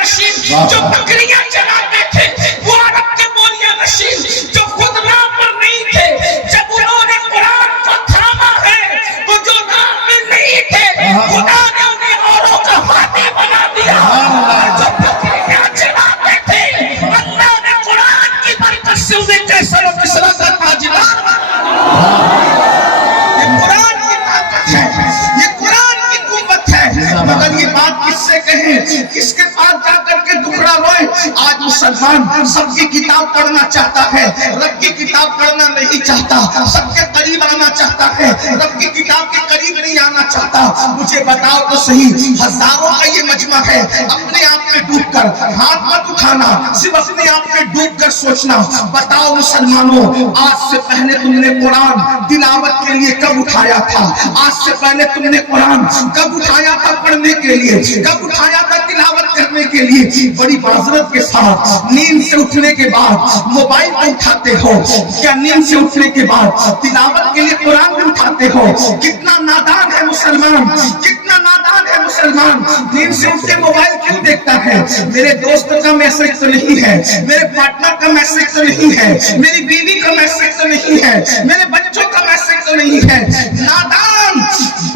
نشین جو بکریاں چلاتے تھے، وہ عرب کے مولیہ نشین جو خود راہ پر نہیں تھے، جب انہوں نے قرآن کو تھاما ہے تو جو راہ میں نہیں تھے خدا نے انہیں اوروں کا ہاتھی بنا دیا. جو بکریاں چلاتے تھے اللہ نے قرآن کی برکت سے انہیں کیسر و کسرا کا تاجدار بنا. یہ قرآن کی طاقت ہے، یہ قرآن کی قوت ہے. مگر یہ بات کس سے کہیں، کس کے پاس جا کر کے دکھڑا روئے؟ آج مسلمان سب کی کتاب پڑھنا چاہتا ہے، رب کی کتاب پڑھنا نہیں چاہتا. سب کے قریب آنا چاہتا ہے، رب کی کتاب کے قریب نہیں آنا چاہتا. مجھے بتاؤ تو صحیح، ہزاروں کا یہ مجمع ہے، اپنے آپ میں ڈوب کر ہاتھ مت اٹھانا، صرف اپنے آپ میں ڈوب کر سوچنا. بتاؤ مسلمانوں، آج سے پہلے تم نے قرآن تلاوت کے لیے کب اٹھایا تھا؟ آج سے پہلے تم نے قرآن کب اٹھایا تھا پڑھنے کے لیے؟ کب اٹھایا تھا تلاوت کرنے کے لیے؟ بڑی معذرت کے ساتھ نیند سے اٹھنے کے بعد موبائل کو اٹھاتے ہو کیا؟ نیند سے اٹھنے کے بعد تلاوت کے لیے قرآن کو اٹھاتے ہو؟ کتنا نادان ہے مسلمان، کتنا نادان ہے مسلمان. نیند سے اٹھ کے موبائل کیوں دیکھتا ہے؟ میرے دوست کا میسج تو نہیں ہے، میرے پارٹنر کا میسج تو نہیں ہے، میری بیوی کا میسج تو نہیں ہے، میرے بچوں کا میسج تو نہیں ہے. نادان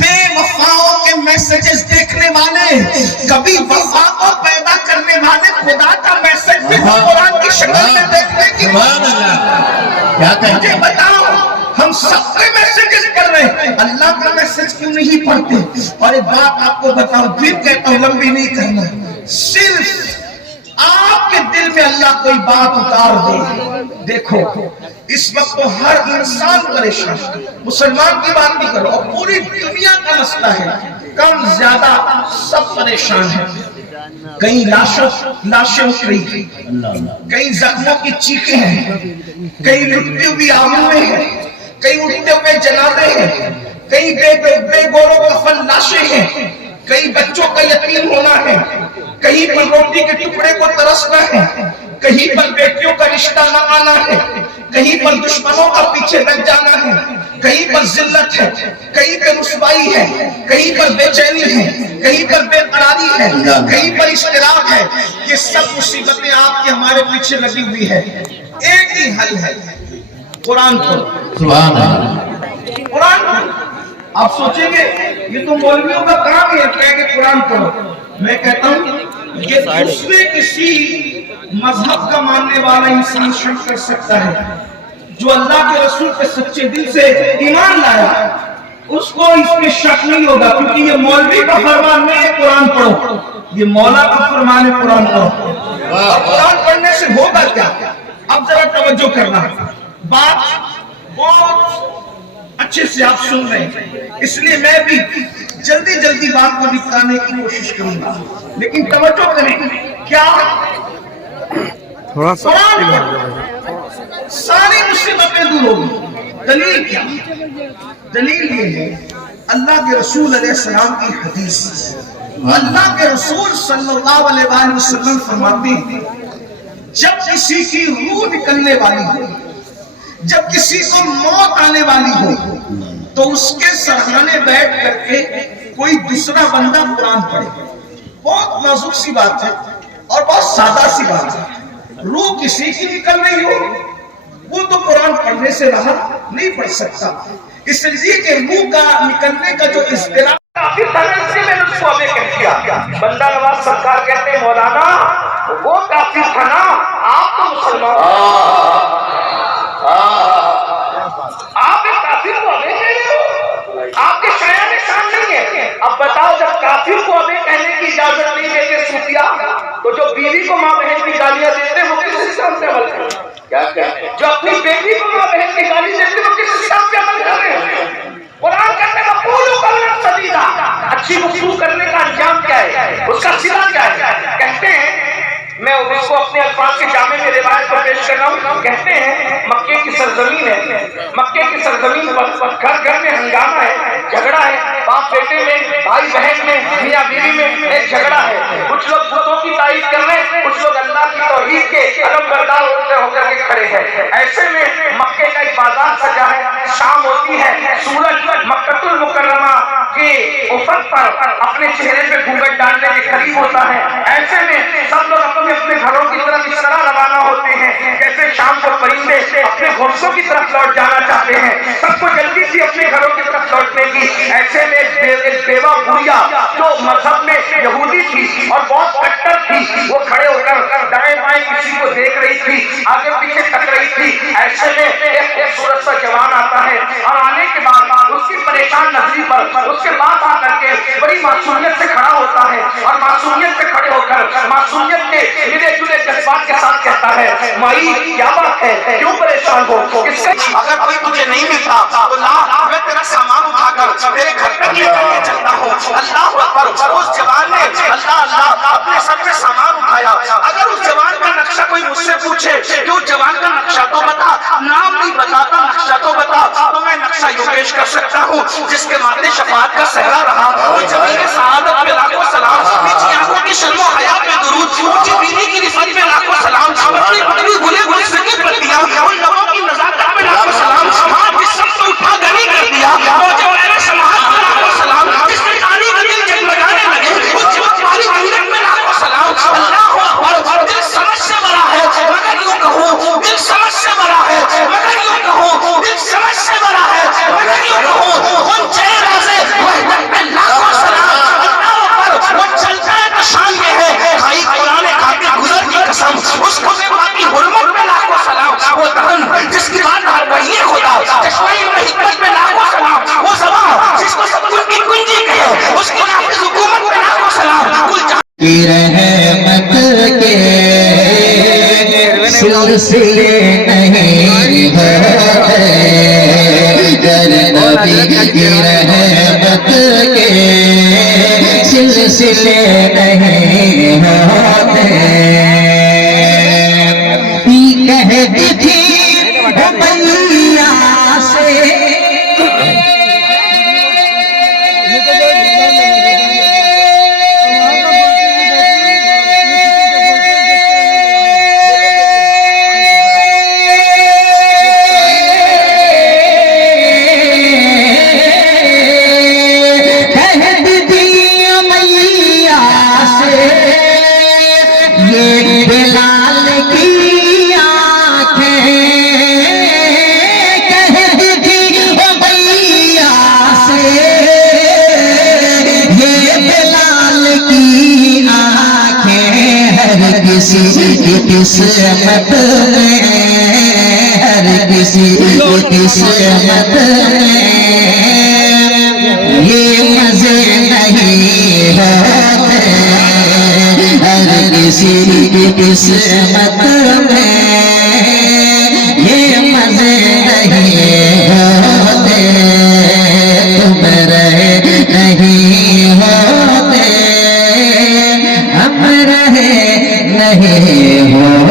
بے وفاؤں کے میسجز دیکھنے والے، کبھی وفا کو پیدا کرنے والے خدا کا میسج بھی قرآن کی شکل میں دیکھنے کی. مجھے بتاؤ، ہم سب کے میسجز پڑھ رہے ہیں، اللہ کا میسج کیوں نہیں پڑھتے؟ اور ایک بات آپ کو بتاؤ، دل کہتا ہوں لمبی نہیں کرنا، صرف آپ کے دل میں اللہ کوئی بات اتار دے. دیکھو اس وقت تو ہر انسان پریشان، مسلمان کی بات نہیں کرو، اور پوری دنیا کا مسئلہ ہے، کم زیادہ سب پریشان ہیں. کئی لاشیں اٹھ رہی ہیں، کئی زخموں کی چیخیں ہیں، کئی لٹتی ہوئی آہویں ہیں، کئی اٹھتے ہوئے جنازے ہیں، کئی بے گورو کفن لاشیں ہیں، کئی بچوں کا یتیم ہونا ہے، کہیں پر روٹی کے ٹکڑے کو ترسنا ہے، کہیں پر بیٹیوں کا رشتہ نہ آنا ہے، کہیں پر دشمنوں کا پیچھے لگ جانا ہے، کہیں پر ذلت ہے، کہیں پر رسوائی ہے، کہیں پر بے چینی ہے، کہیں پر بے قراری ہے، کہیں پر اضطراب ہے. یہ سب مصیبتیں آپ کے ہمارے پیچھے لگی ہوئی ہے. ایک ہی حل ہے، قرآن پڑھو. سبحان اللہ. قرآن پڑھو. آپ سوچیں گے یہ تو مولویوں کا کام ہے کہ قرآن پڑھو. میں کہتا ہوں یہ دوسرے کسی مذہب کا ماننے والا انسان شک کر سکتا ہے، جو اللہ کے رسول پہ سچے دل سے ایمان لایا اس کو اس پہ شک نہیں ہوگا، کیونکہ یہ مولوی کا فرمان نہیں ہے قرآن پڑھو، یہ مولا کا فرمان ہے قرآن پڑھو. قرآن پڑھنے سے ہوگا کیا؟ اب ذرا توجہ کرنا، بات بہت اچھے سے آپ سن رہے ہیں، اس لیے میں بھی جلدی بات کو نپٹانے کی کوشش کروں گا، لیکن توجہ کریں. کیا تھوڑا سا ساری مصیبتیں دور ہوگی؟ دلیل کیا؟ دلیل یہ ہے اللہ کے رسول علیہ السلام کی حدیث. اللہ کے رسول صلی اللہ علیہ وآلہ وسلم فرماتے ہیں جب کسی کی روح نکلنے والی ہو، جب کسی کو موت آنے والی ہو، تو اس کے سرحانے بیٹھ کر کے کوئی دوسرا بندہ قرآن پڑھے. بہت نازک سی بات ہے اور بہت سادہ سی بات ہے. روح کسی کی نکل رہی ہو، وہ تو قرآن پڑھنے سے راحت نہیں پڑھ سکتا، اس لیے کہ روح کا نکلنے کا جو اضطراب کافی تھا، میں نے اس کو ہمیں کہہ دیا. بندہ نواز سرکار کہتے ہیں مولانا وہ کافی تھا نا، آپ تو مسلمان، آپ ایک کافر کو ہمیں کہہ رہے ہو، آپ کے شایان شان نہیں ہے. اب بتاؤ جب کافر کو ہمیں کہنے کی اجازت نہیں دیتے صوفیاء، تو جو بیوی کو ماں بہن کی گالیاں دیتے ہیں وہ کس حساب سے عمل کریں؟ جو اپنی بیٹی کو ماں بہن کی گالی دیتے ہیں وہ کس حساب سے عمل کر رہے ہیں؟ قرآن کہتے ہیں قولوا قولا سدیدا، اچھی گفتگو کرنے کا انجام کیا ہے، اس کا صلہ کیا ہے؟ کہتے ہیں، میں اس کو اپنے الفاظ کے جامع میں روایت پر پیش کر رہا ہوں. کہتے ہیں مکے کی سرزمین ہے، مکے کی سرزمین پر گھر میں ہنگامہ ہے، جھگڑا ہے، باپ بیٹے میں، بھائی بہن میں، میاں بیوی میں ایک جھگڑا ہے. کچھ لوگ بتوں کی تعریف کر رہے ہیں، کچھ لوگ اللہ کی توحید کے علم بردار ہو کر کے کھڑے ہیں. ایسے میں مکے کا ایک بازار سجا ہے، شام ہوتی ہے، سورج مکہ المکرمہ کے افق پر اپنے چہرے پہ گھونگھٹ ڈالنے کے قریب ہوتا ہے. ایسے میں سب لوٹ جانا چاہتے ہیں، سب کو جلدی سے اپنے گھروں کی طرف لوٹنے کی۔ ایسے میں ایک بیوہ بڑھیا جو مذہب میں یہودی تھی اور بہت کٹر تھی، وہ کھڑے ہو کر دائیں بائیں کسی کو دیکھ رہی تھی، آگے پیچھے تک رہی تھی۔ ایسے میں ایک خوبصورت سا جوان آتا ہے اور آنے کے بعد اس کی پریشان نظری پر اس کے پاس آ کر کے بڑی معصومیت سے کھڑا ہوتا ہے اور معصومیت سے کھڑے ہو کر معصومیت کے ملے جلے جذبات کے ساتھ کہتا ہے، مائی کیا بات ہے، کیوں پریشان ہو؟ اگر کوئی تجھے نہیں ملتا تو لا، میں تیرا سامان اٹھا کر تیرے گھر تک لے کر کے چلتا ہوں۔ اللہ اکبر! اس جوان نے اللہ اللہ اپنے سر پہ سامان اٹھایا۔ اگر اس جوان کا نقشہ کوئی مجھ سے پوچھے کہ اس جوان کا نقشہ تو بتا، نام نہیں بتاتا، نقشہ تو بتا، تو میں نقشہ یوں پیش کر سکتا ہوں، جس کے ماتھے شفاعت کا صحرا رہا، وہ زمین سعادت پہ لاکھوں سلام، نیچی آنکھوں کی شرم و حیا پہ درود، اونچی بینی کی رفعت پہ لاکھوں سلام، اپنی پتلی گلے گلے سکی پر دیا، ان لبوں کی نزاکت پہ لاکھوں سلام، ہاتھ جس سب کو اٹھا گلی کر دیا، موجہ وغیرہ سماحت پہ لاکھوں سلام، جس نے کانی کا دل جگمگانے لگے، اس جوت والی مہیرت پہ لاکھوں سلام۔ اللہ اکبر! دل سمجھ سے بڑا ہے مگر یوں کہوں، دل سمجھ سے بڑا ہے مگر یوں کہوں، دل سمجھ سے بڑا ہے مگر یوں کہوں، ان چہرہ سے وحدت پہ لاکھوں سلام۔ اللہ اکبر! وہ چلتا ہے تو شان یہ ہے، بھائی قرآن کاتب گزر کی قسم، اس کو بے باقی حرمت پہ لاکھوں سلام۔ وہ دہن جس کی بات ہر وحی خدا، چشمائی میں حکمت پہ لاکھوں سلام۔ وہ زبان جس کو سب کچھ کی کنجی کہے، اس کی نافذ حکومت پہ لاکھوں سلام۔ کل جہاں کی رحمت کے سلسلے نہیں ہوتے، گر نبی کی رحمت کے سلسلے نہیں ہوتے۔ کہتی تھی رمیا سے قسمت میں، ہر کسی قسمت میں یہ مزے نہیں ہوتے، ہر کسی قسمت میں یہ مزے نہیں ہوتے، تم رہے نہیں ہوتے، ہم رہے نہیں ہوتے۔